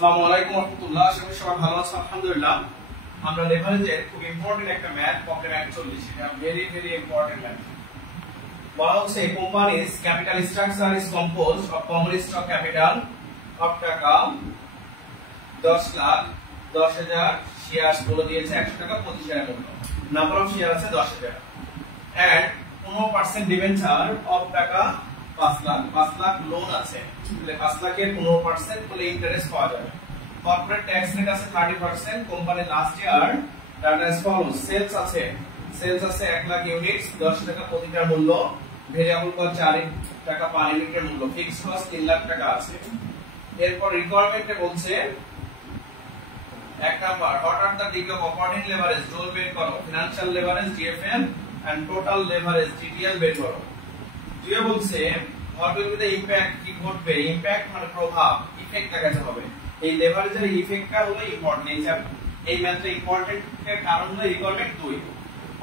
আসসালামু আলাইকুম ওয়া রাহমাতুল্লাহ। আশা করি সবাই ভালো আছেন। আলহামদুলিল্লাহ। আমরা লেভারেজের খুব ইম্পর্টেন্ট একটা ম্যাথ প্রবলেম 41, এটা ভেরি ইম্পর্টেন্ট ম্যাথ। বলা হচ্ছে companies capital structure is composed of common stock capital of টাকা 10 লাখ 10,000 শেয়ারস বলে দিয়েছে 100 টাকা 25,000 মূল্য। নাম্বার অফ শেয়ার আছে 10,000 এন্ড 15% ডিবেঞ্চার অফ টাকা 5 লাখ লোন আছে, তাহলে 5 লাখের 15% হলে ইন্টারেস্ট পাওয়া যাবে। কর্পোরেট ট্যাক্স রেট আছে 30%। Company last year data as follows. Sales আছে 1 লাখ ইউনিটস 10 টাকা প্রতিটার মূল্য, ভেরিয়েবল কস্ট 4 টাকা পার ইউনিটের মূল্য, ফিক্সড কস্ট 3 লাখ টাকা আছে। এরপর রিকোয়ারমেন্টে বলছে এক number what are the degree of operating leverage, রোল বের করো, financial leverage DFL and total leverage TTL বের করো। দুইয়ে বলছে what will be the impact, কি ঘটবে, ইমপ্যাক্ট মানে প্রভাব, ইফেক্ট দেখাতে হবে। এই লেভারেজের ইফেক্টটা হলো ইম্পর্টেন্ট। এই ম্যাথটা ইম্পর্টেন্ট এর কারণ হলো requirement 2,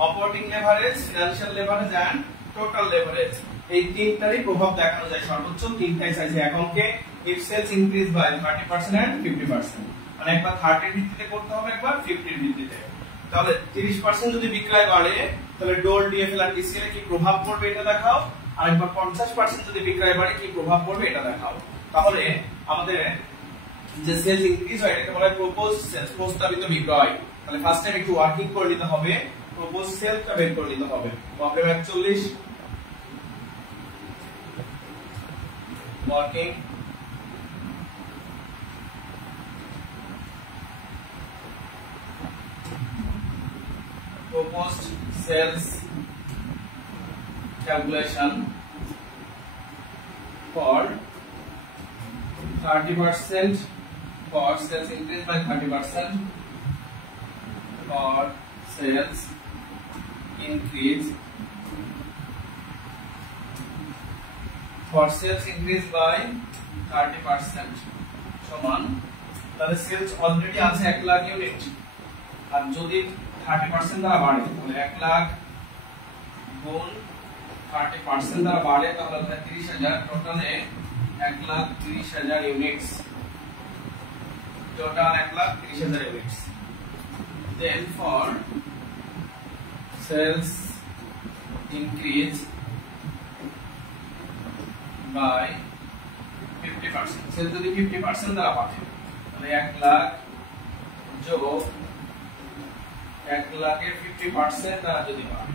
operating leverage, financial leverage and total leverage, এই তিনটারই প্রভাব দেখানো যায়। সর্বোচ্চ তিনটাই চাইছে এখনকে। If sales increase by 30% and 50%, মানে একবার 30 এর ভিত্তিতে করতে হবে, একবার 50 এর ভিত্তিতে। তাহলে 30% যদি বিক্রয় বাড়ে তাহলে ডোল ডিএফএল আর টিসিএল এ কি প্রভাব পড়বে এটা দেখাও, আর একবার 50% যদি বিক্রয় বাড়ে কি প্রভাব পড়বে এটা দেখাও। তাহলে আমাদের যে সেলস ইনক্রিজ হয় এটাকে বলা হয় প্রপোজড সেলস, প্রস্তাবিত বিক্রয়। তাহলে ফার্স্ট টাইম একটু ওয়ার্কিং করে নিতে হবে, প্রপোজড সেলসটা বের করে নিতে হবে। প্রবলেম 41 working proposed sales calculation for 30% for sales increase by 30% for sales increase by 30% সমান, তাহলে সেলস অলরেডি আছে 1 লাখ ইউনিট, আর যদি 30% দ্বারা বাড়ে তাহলে 1 লাখ গুণ 30% দ্বারা বাড়ে তাহলে 30,000, টোটালে 1,30,000 units, total 1,30,000 units. Then for sales increase by 50%, sale যদি 50% দ্বারা বাড়ে তাহলে 1 লাখ যোগ 1 লাখের 50% দ্বারা যদি বাড়ে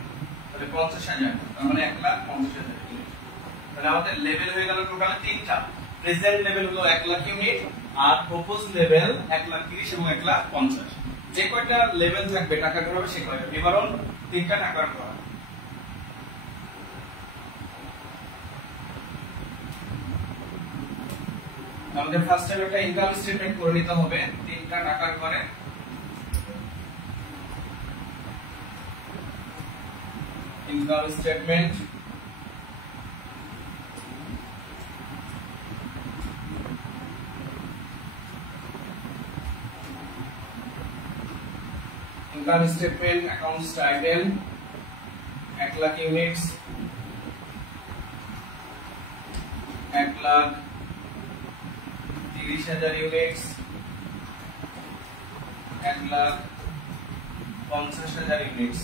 তাহলে 50,000, তার মানে 1,50,000 ইউনিট। তাহলে আমাদের লেভেল হয়ে গেল টোটাল তিনটা। প্রেজেন্ট লেভেল হলো 1 লাখ ইউনিট, আর প্রপোজ লেভেল 1,30,000 এবং 1,50,000। যে কয়টা লেভেল থাকবে টাকা করবে সে কয়টা, বিবরণ তিনটা টাকার করা। আমাদের ফার্স্ট টাইম একটা ইনকাম স্টেটমেন্ট করে নিতে হবে তিনটা টাকার করে। Income statement accounts title 1 lakh units, 1,30,000 units, 1,50,000 units.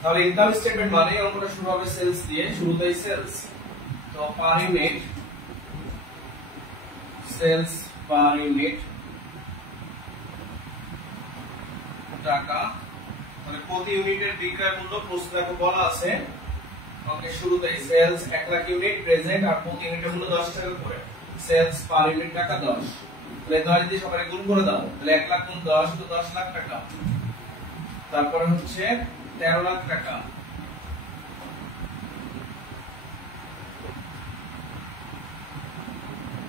তাহলে ইনকাম স্টেটমেন্ট মানে অঙ্কটা শুরু হবে সেলস দিয়ে, শুরুতেই সেলস, তো per unit, sales per unit টাকা, মানে প্রতি ইউনিটের বিক্রয় মূল্য প্রস্তাবে বলা আছে। ওকে, শুরুতেই সেলস 1 লাখ ইউনিট প্রেজেন্ট, আর প্রতি ইউনিটের মূল্য 10 টাকা করে, সেলস পার ইউনিট টাকা 10, তাহলে 10 দিয়ে সবারে গুণ করে দাও, তাহলে 1 লাখ গুণ 10 তো 10 লাখ টাকা। তারপরে হচ্ছে 13 লাখ টাকা,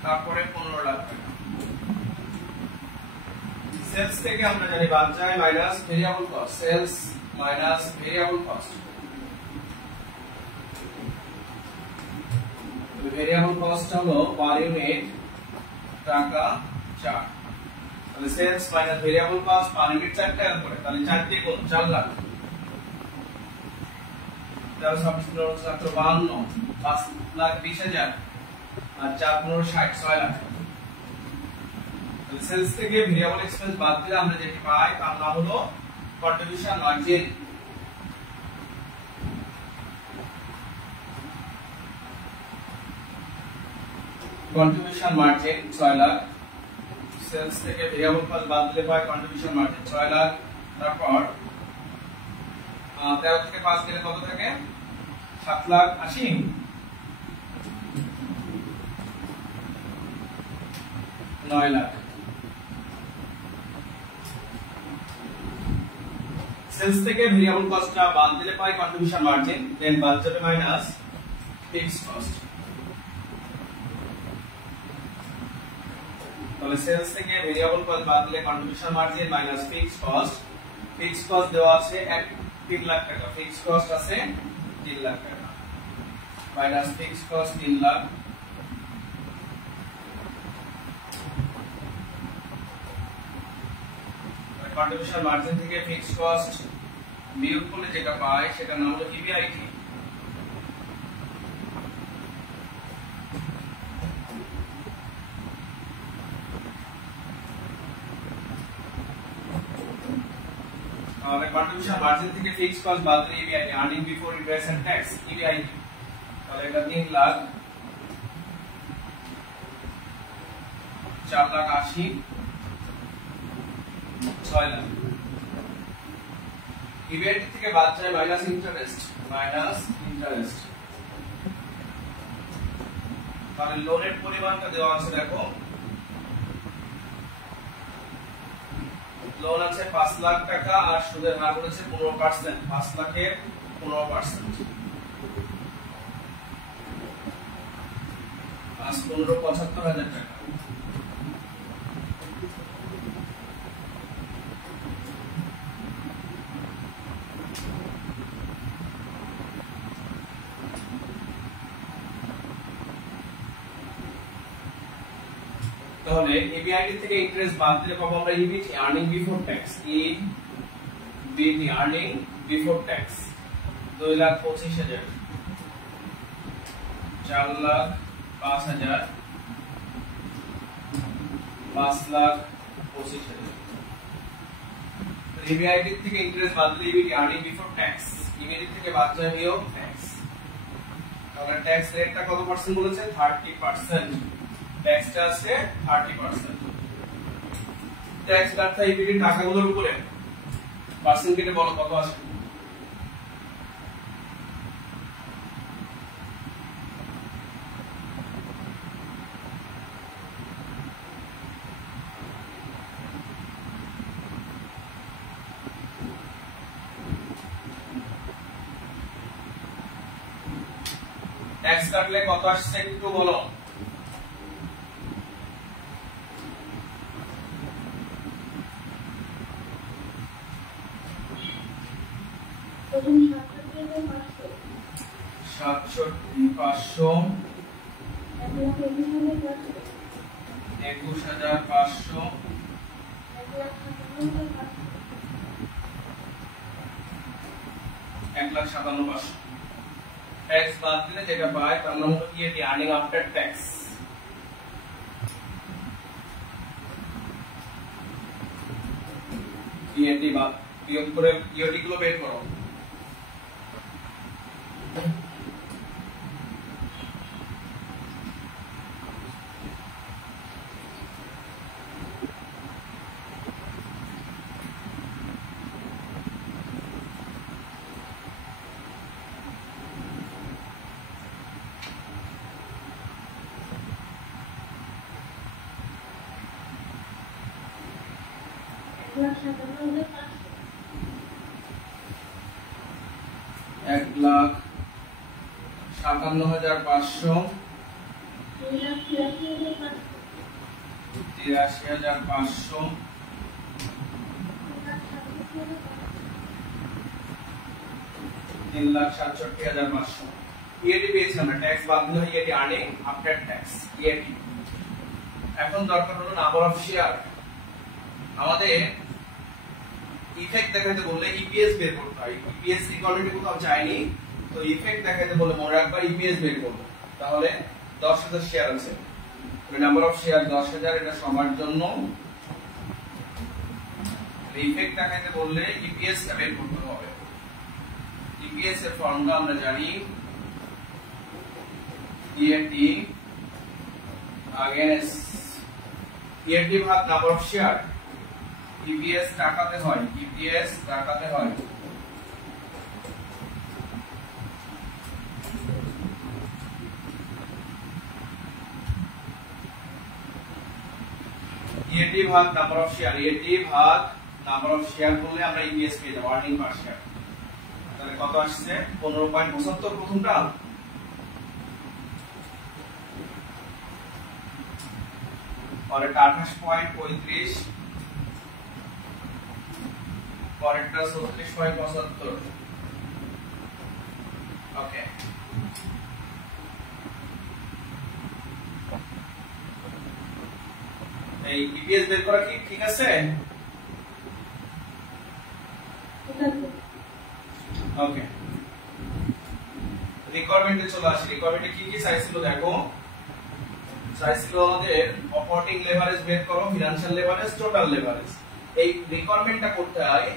তারপরে 15 লাখ টাকা। সেলস থেকে আমরা জানি বাদ যায় minus variable cost, sales minus variable cost. Variable cost হলো পার ইউনিট টাকা 4, তাহলে sales minus variable cost per unit 4 টাকা করে, তাহলে 4 দিয়ে গুণ 4 লাখ। 1352 5,20,000 আর 4 15 60 6 লাখ। সেলস থেকে ভেরিয়েবল এক্সপেন্স বাদ দিলে আমরা যেটি পাই তার নাম হলো contribution margin. Contribution margin 6 lakh, sales থেকে ভেরিয়েবল কস্ট বাদ দিলে পাই কন্ট্রিবিউশন মার্জিন 6 লাখ। তারপর 13 থেকে 5 গেলে কত থাকে? 7,80,000। নয় লাখ। সেলস থেকে ভেরিয়েবল কস্টটা বাদ দিলে পাই কন্ট্রিবিউশন মার্জিন, দেন বাদ যাবে মাইনাস ফিক্সড কস্ট। তাহলে সেলস থেকে ভেরিয়েবল কস্ট বাদ দিলে contribution margin minus fixed cost. Fixed cost দেওয়া আছে 3 লাখ টাকা, ফিক্সড কস্ট আছে 3 লাখ টাকা minus fixed cost 3 lakh. Contribution margin থেকে ফিক্সড কস্ট বিয়োগ করলে যেটা পাই সেটার নাম হলো ইবিআইটি। তাহলে কন্ট্রিবিউশন মার্জিন থেকে ফিক্সড কস্ট বাদ দিলে EBIT, earning before interest and tax, EBIT. তাহলে এটা 3 লাখ, 4,80,000, 6 লাখ। ইবিআইটি থেকে বাদ যায় মাইনাস ইন্টারেস্ট, তাহলে লোনের পরিমাণটা দেওয়া আছে, দেখো লোন আছে 5 লাখ টাকা আর সুদের হার হচ্ছে 15%। 5 লাখের 15%, 75,000 টাকা। তাহলে ইবিআইটি থেকে ইন্টারেস্ট বাদ দিলে পাবো আমরা EBIT, earning before tax, EBIT earning before tax 2,25,000, 4,05,000, 5,25,000। ইবিআইটি থেকে ইন্টারেস্ট বাদ দিলে EBIT earning before tax, EBIT থেকে বাদ যায় বিয়োগ ট্যাক্স। তাহলে ট্যাক্স রেটটা কত পার্সেন্ট বলেছে? 30%। ট্যাক্সটা আছে 30%। ট্যাক্স কাটতে ইবিটি টাকাগুলোর উপরে পার্সেন্ট কেটে বলো কত আসে? ট্যাক্স কাটলে কত আসছে একটু বলো। সাতষট্টি, 500, 21,500, 1,57,500। ট্যাক্স বাদ দিলে যেটা পাই তার নাম হলো EAT, earning after tax. EAT বাদ বিয়োগ করে ইএটি গুলো বের করো। এক লাখ 57,500, 83,500, 3,67,500। ইএটি পেয়েছি আমরা, ট্যাক্স বাদ দিলে EAT earning after tax, EAT. এখন দরকার হলো নাম্বার অফ শেয়ার। আমাদের ইফেক্ট দেখাতে বললে ইপিএস বের করতে হয়। ইপিএস ইকুয়ালিটি কোথাও চাইনি, তো ইফেক্ট দেখাতে বলে মনে রাখবা ইপিএস বের করব। তাহলে 10,000 শেয়ার আছে, নাম্বার অফ শেয়ার 10,000, এটা সবার জন্য ইফেক্ট দেখাইতে বললে ইপিএস টা বের করতে হবে। ইপিএস এর ফর্মুলা আমরা জানি ইএটি अगेंस्ट ইএটি ভাগ নাম্বার অফ শেয়ার। ইপিএস টাকাতে হয়, ইপিএস টাকাতে হয় ইএটি ভাগ নাম্বার অফ শেয়ার। ইএটি ভাগ নাম্বার অফ শেয়ার করলে আমরা ইপিএস পেয়ে যাব, আর্নিং পার শেয়ার। তাহলে কত আসছে 15.75 প্রথমটা, পরেরটা 28.35, পরেরটা 36.75। ওকে, এই ইপিএস বের করা কি ঠিক আছে? ওকে, রিকোয়ারমেন্টে চলে আসি। রিকোয়ারমেন্টে কি কি চাইছিল দেখো। চাইছিল আমাদের অপারেটিং লেভারেজ বের করো, ফিনান্সিয়াল লেভারেজ, টোটাল লেভারেজ। এই রিকোয়ারমেন্টটা করতে হয়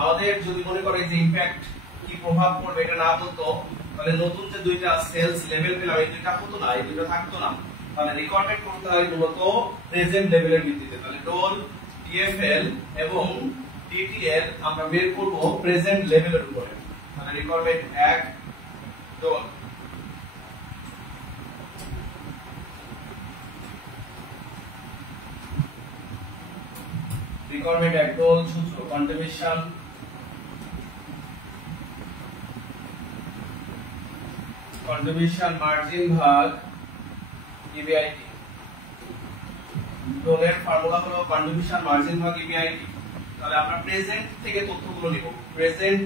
আমাদের যদি মনে করে যে ইমপ্যাক্ট কি প্রভাব পড়বে এটা না বলতো, তাহলে নতুন যে দুইটা সেলস লেভেল পেলাম এই দুইটা হতো না, এই দুইটা থাকতো না। তাহলে রিকোয়ারমেন্ট করতে হয় মূলত প্রেজেন্ট লেভেলের ভিত্তিতে। তাহলে টোল, টিএফএল এবং টিটিএল আমরা বের করব প্রেজেন্ট লেভেলের উপরে। তাহলে রিকোয়ারমেন্ট 1 টোল, রিকোয়ারমেন্ট 1 টোল সূত্র কন্ট্রিবিউশন মার্জিন ভাগ ইবিআইটি। টোলের ফর্মুলা হলো কন্ট্রিবিউশন মার্জিন ভাগ ইবিআইটি। তাহলে আমরা প্রেজেন্ট থেকে তথ্যগুলো নিব, প্রেজেন্ট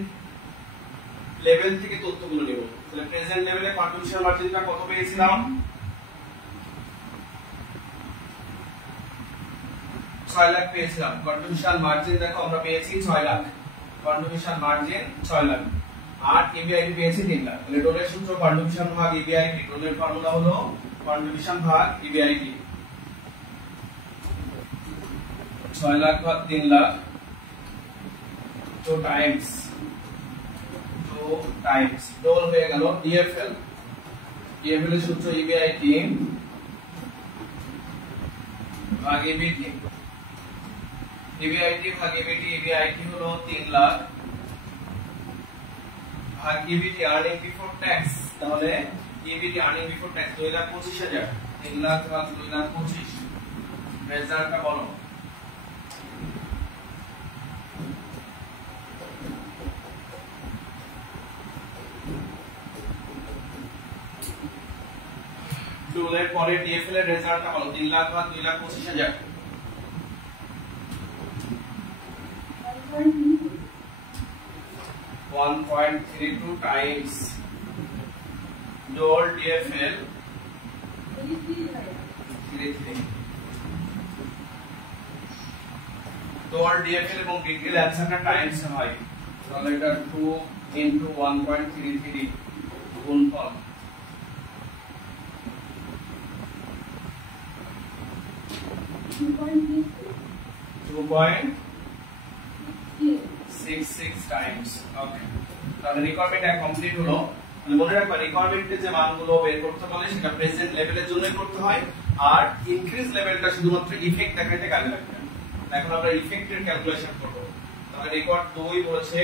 লেভেল থেকে তথ্যগুলো নিব। তাহলে প্রেজেন্ট লেভেলে কন্ট্রিবিউশন মার্জিনটা কত পেয়েছিলাম? 6 লাখ পেয়েছিলাম। কন্ট্রিবিউশন মার্জিন দেখো আমরা পেয়েছি 6 লাখ, কন্ট্রিবিউশন মার্জিন 6 লাখ, আর ইবিআইটি পেয়েছি 3 লাখ। তাহলে টোলের সূত্র কন্ট্রিবিউশন ভাগ ইবিআইটি। টোলের ফর্মুলা হলো কন্ট্রিবিউশন ভাগ ইবিআইটি, 6 লাখ ভাগ 3 লাখ, 2 টাইমস টোল হয়ে গেল টিএফএল। টিএফএল এর সূত্র ইবিআইটি ভাগ ইবিটি। ইবিআইটি ভাগ ইবিটি, ইবিআইটি হলো 3 লাখ ভাগ ইবিটি আর্নিং বিফোর ট্যাক্স। তাহলে ইবিটি আর্নিং বিফোর ট্যাক্স 2,25,000, 3 লাখ ভাগ 2,25,000। রেজাল্টটা বলো। টোলের পরে টিএফএল এর রেজাল্টটা বলো। 3 লাখ ভাগ 2,25,000, 1.32 টাইমস ডোল টিএফএল 33। ডোল টিএফএল এবং বিগেল অ্যানসারটা টাইমস হয়, তাহলে এটা 2 into 1.33 গুণফল। 2.66 টাইমস। ওকে, তাহলে রিকোয়ারমেন্ট কমপ্লিট হলো। মনে রাখবা রিকোয়ারমেন্টে যে মানগুলো বের করতে বলে সেটা প্রেজেন্ট লেভেলের জন্যই করতে হয়, আর ইনক্রিজ লেভেলটা শুধুমাত্র ইফেক্ট দেখাইতে কাজে লাগবে। এখন আমরা ইফেক্টের ক্যালকুলেশন করব। তাহলে রেকর্ড 2 বলেছে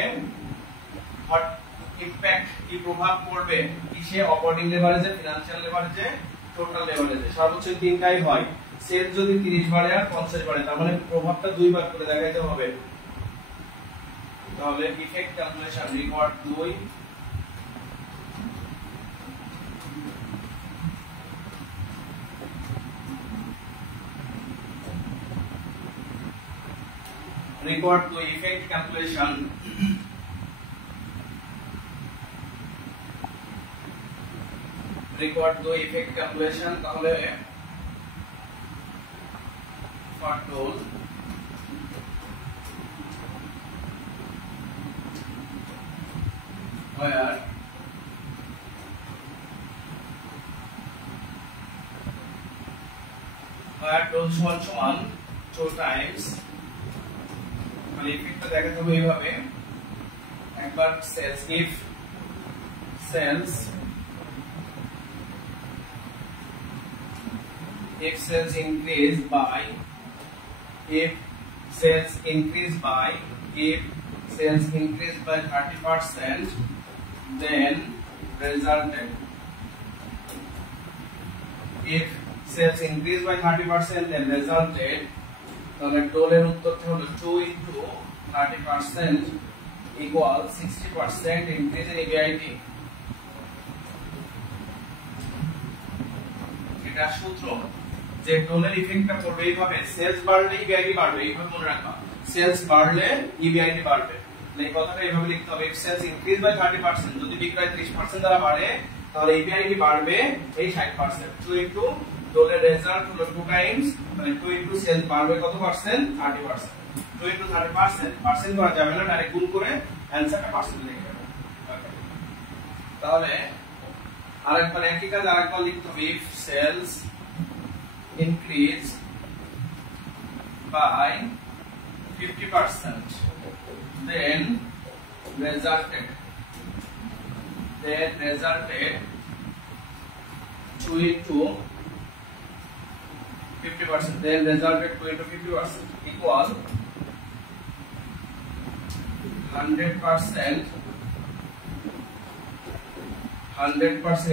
হোয়াট ইমপ্যাক্ট কি প্রভাব পড়বে কিসে, অপারেটিং লেভারেজে, ফিনান্সিয়াল লেভারেজে, টোটাল লেভারেজে। সর্বোচ্চ তিনটাই হয়। সেল যদি 30 বাড়ে আর 50 বাড়ে, তার মানে প্রভাবটা দুইবার করে দেখাইতে হবে। তাহলে effect calculation record 2 record to effect calculation তাহলে for toll where toll সমান 2 times তাহলে ইফেক্টটা দেখাতে হবে এইভাবে একবার sales if sales increase by if sales increase by 30%, then resulted if sales increase by 30%, then resulted তাহলে টোলের উত্তরটা হলো 2 into 30% equal 60% increase in EBIT। এটা সূত্র যে টোলের ইফেক্টটা পড়বে এইভাবে সেলস বাড়লে ইবিআইটি বাড়বে, এইভাবে মনে রাখবা সেলস বাড়লে ইবিআইটি বাড়বে। এই কথাটা এইভাবে লিখতে হবে, if sales increase by 30%, যদি বিক্রয় 30% দ্বারা বাড়ে তাহলে ইবিআইটি বাড়বে এই 60%। 2 into টোলের রেজাল্ট হলো 2 টাইমস, মানে 2 into সেলস বাড়বে কত পার্সেন্ট? 30%। 2 into 30% পার্সেন্ট করা যাবে না, ডাইরেক্ট গুণ করে অ্যানসারটা পার্সেন্ট লিখে দেব। ওকে, তাহলে আরেকবার একই কাজ আরেকবার লিখতে হবে, if sales increase by 50%, then resulted 2 into 50%, then resulted 2 into 50% equal 100%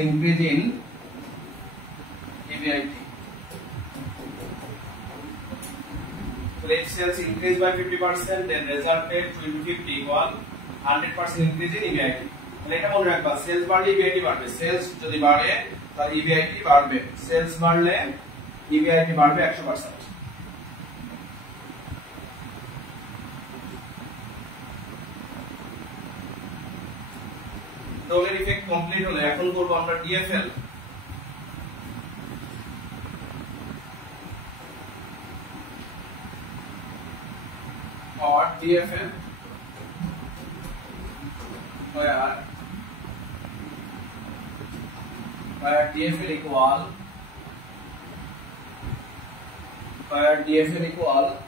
increase in EBIT. So if sales increase by 50%, then resulted 2 into 50 equal 100% increase in EBIT. তাহলে এটা মনে রাখবা, সেলস বাড়লে EBIT বাড়বে, সেলস যদি বাড়ে তাহলে EBIT বাড়বে, সেলস বাড়লে EBIT বাড়বে 100%। টোলের ইফেক্ট কমপ্লিট হলো, এখন করব আমরা DFL. or DFL where DFL equal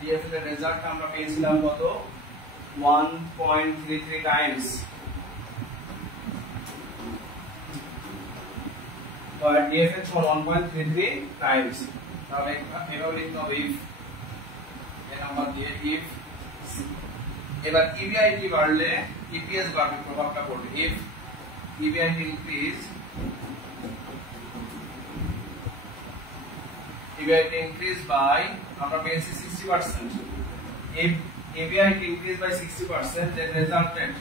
DFL এর রেজাল্ট আমরা পেয়েছিলাম কত 1.33 টাইমস, where DFL সমান 1.33 টাইমস। তাহলে এভাবে লিখতে হবে, if এই নাম্বার দিয়ে if এবার EBIT বাড়লে EPS বাড়বে, প্রভাবটা পড়বে। if EBIT increase by আমরা পেয়েছি 60%, if EBIT increase by 60%, then resulted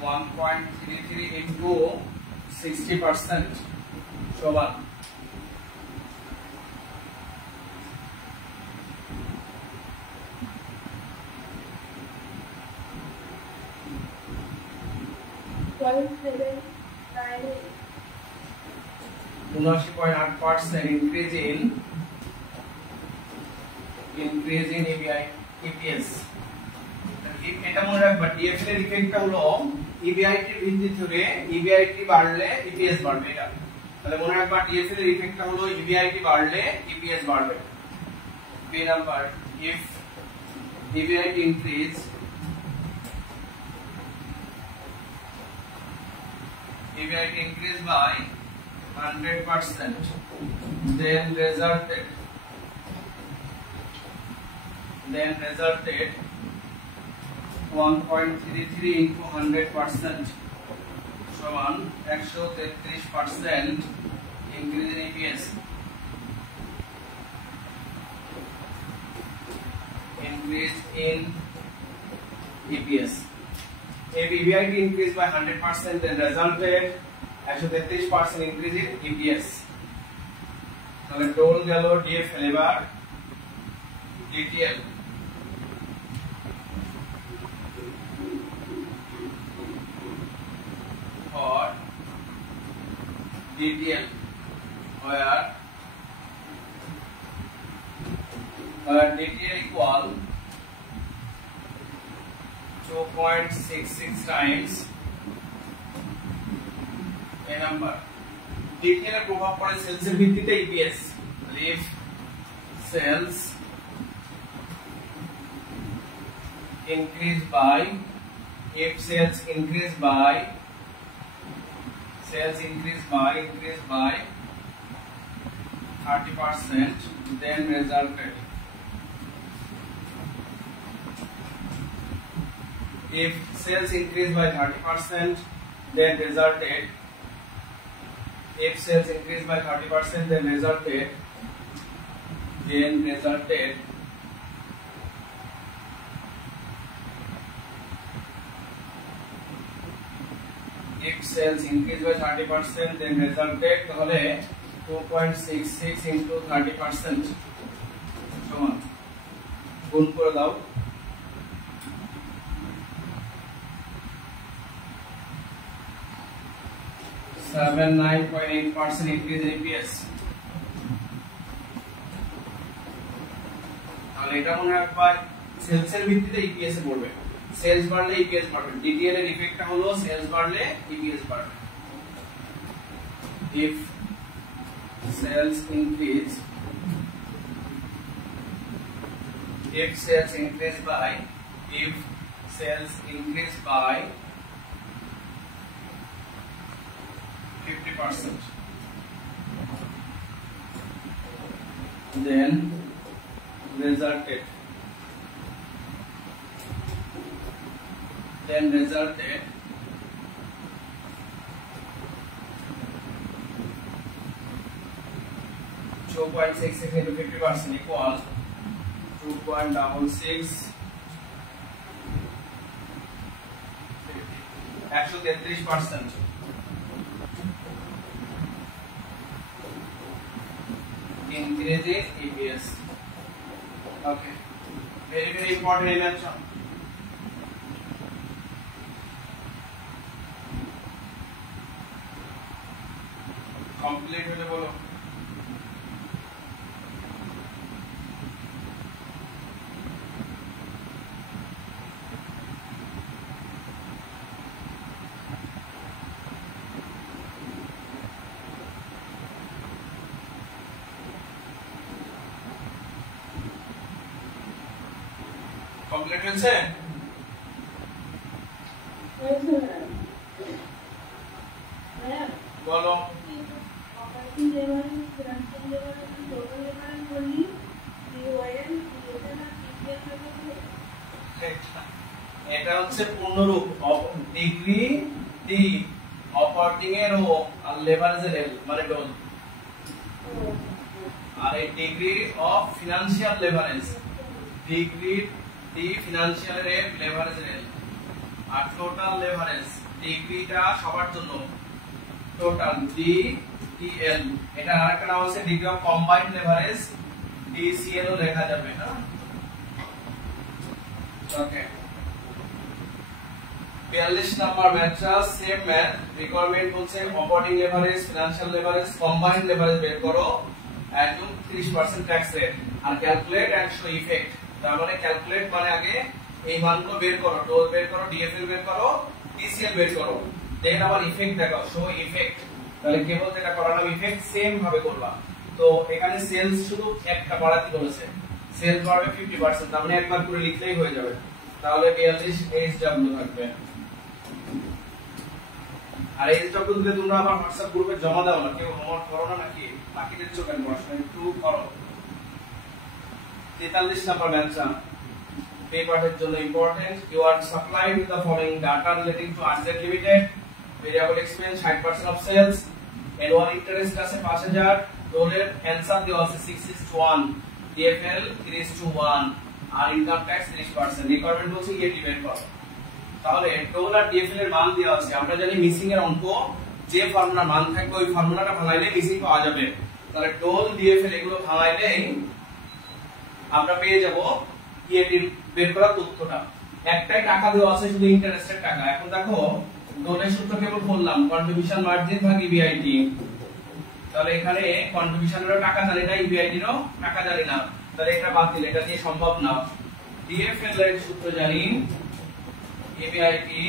1.33 into 60% সমান 79.8% increase in EPS। এটা মনে রাখবা, ডিএফএল এর ইফেক্টটা হলো ইবিআইটি বৃদ্ধি থেকে ইবিআইটি বাড়লে ইপিএস বাড়বে। এটা তাহলে মনে রাখবা, ডিএফএল এর ইফেক্টটা হলো ইবিআইটি বাড়লে ইপিএস বাড়বে। B number, if EBIT increase by 100%, then resulted 1.33 into 100% সমান 133% increase in EPS। If EBIT increased by 100%, then resulted 133% increase in EPS। তাহলে টোল গেল, ডিএফএল, এবার DTL. or DTL where DTL equal 2.66 times এ নাম্বার ডিটিএল এর প্রভাব পড়ে সেলস এর ভিত্তিতে EPS if sales increase by 30%, then resulted. If sales increase by 30%, then resulted. If sales increase by 30%, then resulted. If sales increase by 30%, then resulted তাহলে 2.66 into 30% সমান গুণ করে দাও 79.8% increase in EPS তাহলে এটা মনে রাখবা সেলস এর ভিত্তিতে ইপিএস এ পড়বে সেলস বাড়লে ইপিএস বাড়বে ডিটিএল এর ইফেক্টটা হলো সেলস বাড়লে ইপিএস বাড়বে if sales increase by 50%, then resulted 2.66 into 50% equal 2.66 133% increase in EPS. Okay, very important dimension. Complete হলে বলো কমপ্লিট হয়েছে বলো এটা হচ্ছে পূর্ণরূপ ডিগ্রি ডি অপারেটিং এর ও আর লেভারেজের এল মানে ডল আর এই degree of financial leverage degree D financial এর লেভারেজ এল আর টোটাল লেভারেজ ডিগ্রিটা সবার জন্য টোটাল ডি টি এল এটা আরেকটা নাম আছে degree of combined leverage DCL ও লেখা যাবে না ওকে 42 নাম্বার ম্যাথটা সেম ম্যাথ রিকোয়ারমেন্ট বলছে operating leverage financial leverage combined leverage বের করো একদম 30% ট্যাক্স রেট আর ক্যালকুলেট এন্ড শো ইফেক্ট তার মানে ক্যালকুলেট মানে আগে এই মানগুলো বের করো টোল বের করো ডিএফএল বের করো টিসিএল বের করো দেন আবার ইফেক্ট দেখাও শো ইফেক্ট তাহলে কেবল যেটা করালাম ইফেক্ট সেম ভাবে করবা তো এখানে সেলস শুধু একটা বাড়াতে বলেছে সেলস বাড়বে 50% তার মানে একবার করে লিখলেই হয়ে যাবে তাহলে 42 এইচডব্লিউ থাকবে আর এইচডব্লিউ দিলে তোমরা আবার WhatsApp গ্রুপে জমা দাও না কেউ হোমওয়ার্ক করো না নাকি বাকিদের চোখে প্রশ্ন একটু করো 43 নাম্বার ম্যাথটা পে পার্টের জন্য important you are supplied with the following data relating to Unset Limited variable expense 60% of sales annual interest আছে 5000 টোলের অ্যানসার দেওয়া আছে 6:1 ডিএফএল 3:1 আর ইনকাম ট্যাক্স 30% রিকোয়ারমেন্ট বলছে ইয়ে ডিপেন্ড করো তাহলে টোল আর ডিএফএল এর মান দেওয়া আছে আমরা জানি মিসিং এর অঙ্ক যে ফর্মুলা মান থাকবে ওই ফর্মুলাটা ভাঙাইলে মিসিং পাওয়া যাবে তাহলে টোল ডিএফএল এগুলো ভাঙাইলে আমরা পেয়ে যাব ইএটির বের করা তথ্যটা একটাই টাকা দেওয়া আছে শুধু ইন্টারেস্টের টাকা এখন দেখো টোলের সূত্র কেবল বললাম কন্ট্রিবিউশন মার্জিন ভাগ ইবিআইটি তাহলে এখানে কন্ট্রিবিউশনেরও টাকা জানি না ইবিআইটিরও টাকা জানি না তাহলে এটা বাতিল এটা দিয়ে সম্ভব না ডিএফএল এর সূত্র জানি ইবিআইটি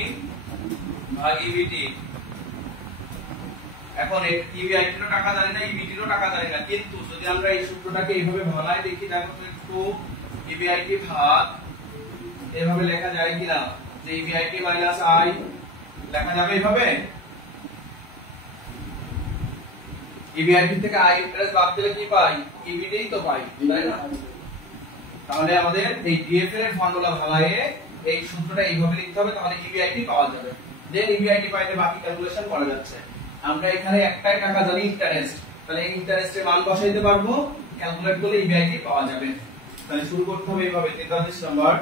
ভাগ ইবিটি এখন ইবিআইটিরও টাকা জানি না, ইবিটিরও টাকা জানি না, কিন্তু যদি আমরা এই সূত্রটাকে এইভাবে ভাঙায় দেখি, দেখো তো একটু, ইবিআইটি ভাগ এভাবে লেখা যায় কিনা, যে ইবিআইটি মাইনাস আই লেখা যাবে এইভাবে। ইবিআইটি থেকে আই ইন্টারেস্ট বাদ দিলে কি পাই? ইবিটিই তো পাই, তাই না? তাহলে আমাদের এই ডিএফএল এর ফর্মুলা ভাঙায়ে এই সূত্রটা এইভাবে লিখতে হবে, তাহলে ইবিআইটি পাওয়া যাবে। দেন ইবিআইটি পাইলে বাকি ক্যালকুলেশন করা যাচ্ছে। আমরা এখানে একটাই টাকা জানি, ইন্টারেস্ট, তাহলে এই ইন্টারেস্টের মান বসাইতে পারবো, ক্যালকুলেট করলে ইবিআইটি পাওয়া যাবে। তাহলে শুরু করতে হবে এইভাবে। 43 নম্বর,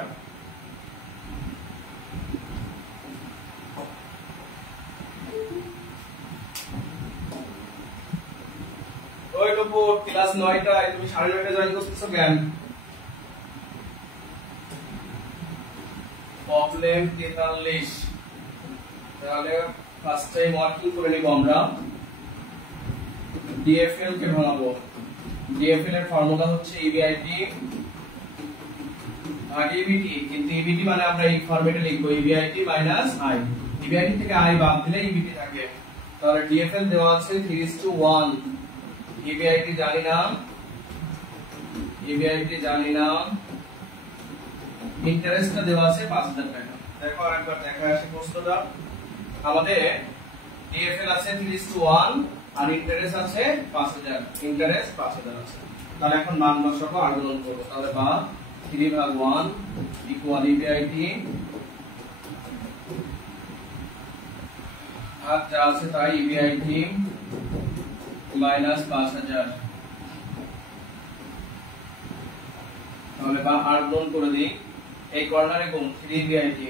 ওই লোপো ক্লাস 9টায় তুমি 9:30 জয়েন করতেছো কেন? প্রবলেম 43। তাহলে ফার্স্ট টাইম ওয়ার্কিং করে নিব আমরা। ডিএফএল কে ভাঙাবো। ডিএফএল এর ফর্মুলা হচ্ছে ইবিআইটি ভাগ ইবিটি, কিন্তু ইবিটি মানে আমরা এই ফরম্যাটে লিখবো, ইবিআইটি মাইনাস আই। ইবিআইটি থেকে আই বাদ দিলে ইবিটি থাকে। তাহলে ডিএফএল দেওয়া আছে 3:1। ইবিআইটি জানি না, ইবিআইটি জানি না, ইন্টারেস্টটা দেওয়া আছে 5000 টাকা। দেখো আরেকবার দেখা আসে প্রশ্নটা, আমাদের ডিএফএল আছে 3:1 আর ইন্টারেস্ট আছে 5000, ইন্টারেস্ট 5000 আছে। তাহলে এখন মান বসাবো, আন্দোলন করব। তাহলে বা 3/1 ইকুয়াল ইবিআইটি ভাগ যা আছে তাই ইবিআইটি মাইনাস 5000। তাহলে বা আন্দোলন করে দিই, এই কর্নারে গুণ 3 EBIT,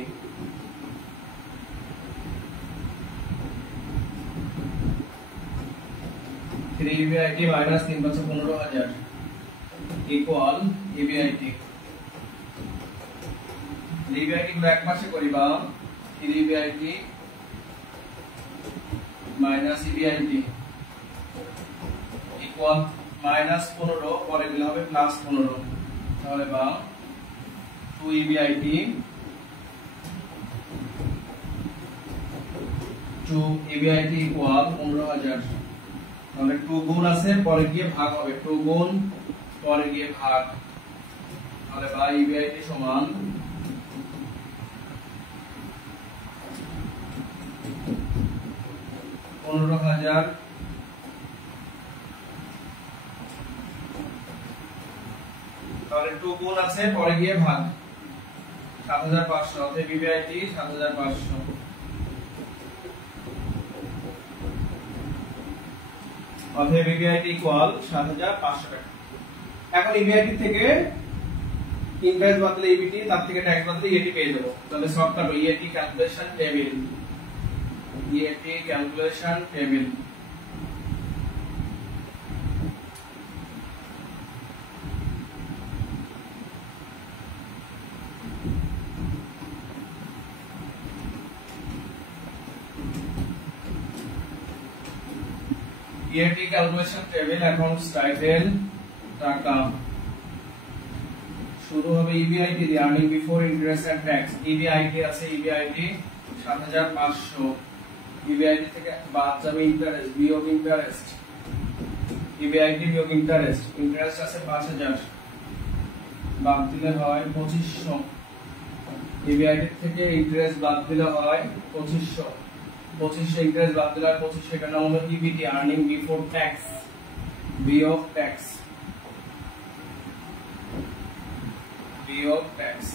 EBIT minus 3/15,000 equal EBIT. EBIT গুলো এক পাশে করিবা, EBIT minus EBIT equal minus 15, পরে দিলে হবে প্লাস 15। তাহলে বা 2 ইবিআইটি 2 ইবিআইটি ইকুয়াল 15,000। তাহলে 2 গুণ আছে, পরে গিয়ে ভাগ হবে, 2 গুণ পরে গিয়ে ভাগ। তাহলে বা ইবিআইটি সমান 15,000 তাহলে 2 গুণ আছে, পরে গিয়ে ভাগ 7,500। অতএব ইবিআইটি 7,500। অতএব ইবিআইটি ইকুয়াল 7,500 টাকা। এখন ইবিআইটি থেকে ইন্টারেস্ট বাদ দিলে ইবিটি, তার থেকে ট্যাক্স বাদ দিলে ইএটি পেয়ে যাবো। তাহলে সব কাটো, EAT calculation table, EAT calculation table. EAT calculation table. এখন টাইটেল টাকা শুরু হবে ইবিআইটি দিয়ে, earning before interest and tax. EBIT আছে, ইবিআইটি 7,500, ইবিআইটি থেকে বাদ যাবে ইন্টারেস্ট বিয়োগ ইন্টারেস্ট, ইবিআইটি বিয়োগ ইন্টারেস্ট, ইন্টারেস্ট আছে 5,000 বাদ দিলে হয় 2500, ইবিআইটি থেকে ইন্টারেস্ট বাদ দিলে হয় 2500, 2500 ইন্টারেস্ট বাদ দিলে হয় 2500, এটার নাম হলো ইবিটি, আর্নিং বিফোর ট্যাক্স বিয়োগ ট্যাক্স, বিয়োগ ট্যাক্স।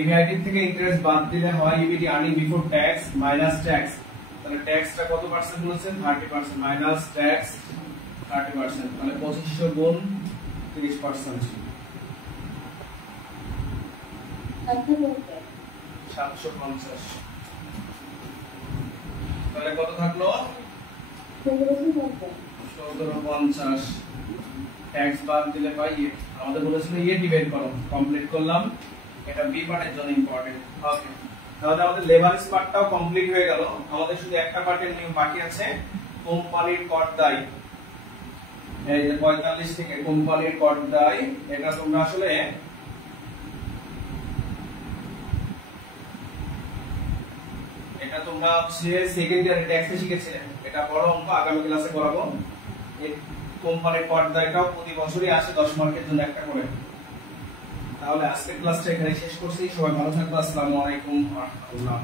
ইবিআইটি থেকে ইন্টারেস্ট বাদ দিলে হয় EBIT, earning before tax minus tax. তাহলে ট্যাক্সটা কত পার্সেন্ট বলেছেন? 30%, মাইনাস ট্যাক্স 30%। তাহলে 2500 গুণ 30%, 750। তাহলে কত থাকলো? 1750। ট্যাক্স বাদ দিলে পাই, আমাদের বলেছিল ইএটি বের করো, কমপ্লিট করলাম। এটা বি পার্টের জন্য ইম্পর্টেন্ট। ওকে, তাহলে আমাদের লেভারেজ পার্টটাও কমপ্লিট হয়ে গেল। আমাদের শুধু একটা পার্টের নিয়ম বাকি আছে, কোম্পানির কর দায়। এই যে 45 থেকে কোম্পানির কর দায়, এটা তোমরা আসলে তোমরা হচ্ছে সেকেন্ড ইয়ারে ট্যাক্সে শিখেছিলে, এটা বড় অঙ্ক আগামী ক্লাসে করাবো। এই কোম্পানির পর্দাটাও প্রতি বছরই আসে 10 মার্কের জন্য একটা করে। তাহলে আজকের ক্লাসটা এখানে শেষ করছি। সবাই ভালো থাকবে। আসসালামু আলাইকুম ওয়া রাহমাতুল্লাহ।